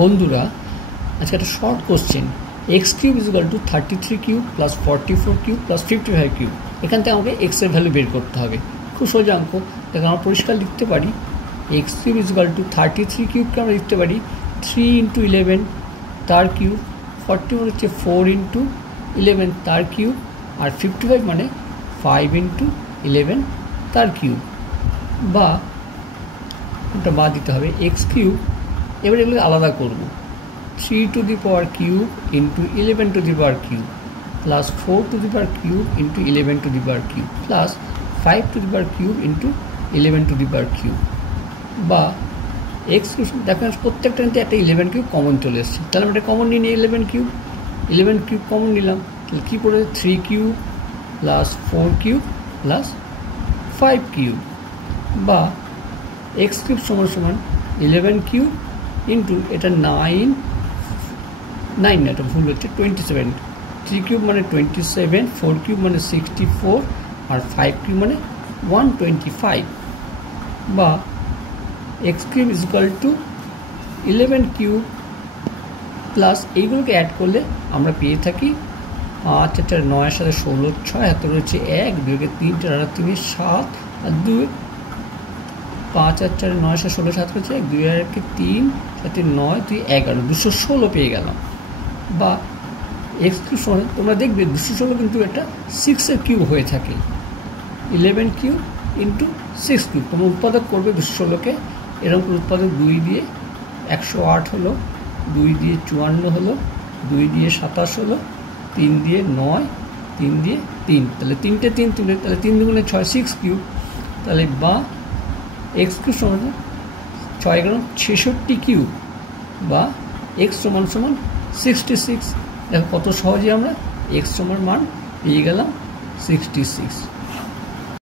বন্ধুরা আজকে একটা short question x cube is equal to 33 cube plus 44 cube plus 55 cube. এখান থেকে আমাকে এক্স এর ভ্যালু বের করতে হবে। খুব সোজা অঙ্ক। দেখো আমরা পরিষ্কার লিখতে পারি x cube is equal to 33 কিউবকে আমরা লিখতে পারি 3 ইন্টু 11 তার কিউব, 40 মানে হচ্ছে 4 ইন্টু 11 তার কিউব, আর 55 মানে 5 ইন্টু 11 তার কিউব। বা ওটা বাদ দিতে হবে এক্স কিউব। এবার এগুলো আলাদা করব। 3 to the power cube into 11 to the power cube plus 4 to the power cube into 11 to the power cube plus 5 to the power cube into 11 to the power cube. বা x দেখেন প্রত্যেকটা নিতে একটা 11 cube common চলে এসছে, তাহলে আমরা এটা কমন নিয়ে নিই 11 কিউব কমন নিলাম, তাহলে কী পড়ে 3 cube plus 4 cube plus 5 cube. বা এক্স কিউব সমান সমান 11 কিউব ইন্টু এটা 9 না, এটা ভুল হচ্ছে 27, 3 কিউব মানে 27, 4 কিউব মানে 64 আর 5 কিউব মানে 125। বা x cube is equal to 11 cube plus এইগুলোকে অ্যাড করলে আমরা পেয়ে থাকি 5 আর 4 9 সাথে 16, 6 হাতে রয়েছে 1, 2 কে 3, 4 আর 3 7 আর 2, 5 আর 4 9 সাথে 16 7 রয়েছে 1, 2 আর 1 3 সাথে 9 2 11 216 পেয়ে গেলাম। বা এক্স কিউব সমান তোমরা দেখবে 216 কিন্তু এটা 6 এর কিউব হয়ে থাকে, 11 কিউব ইন্টু 6 কিউব। তোমরা উৎপাদক করবে 216কে, এরকম করে উৎপাদক 2 দিয়ে 108 হলো, 2 দিয়ে 54 হলো, 2 দিয়ে 27 হলো, 3 দিয়ে 9, 3 দিয়ে 3, তাহলে 3টে 3 তুলে তাহলে 3 দুগুণে 6 6 কিউব। তাহলে বা এক্স কিউব সমান 6 × 66 কিউব বা এক্স সমান সমান 66। দেখো কত সহজে আমরা এক্স সমান মান পেয়ে গেলাম 66।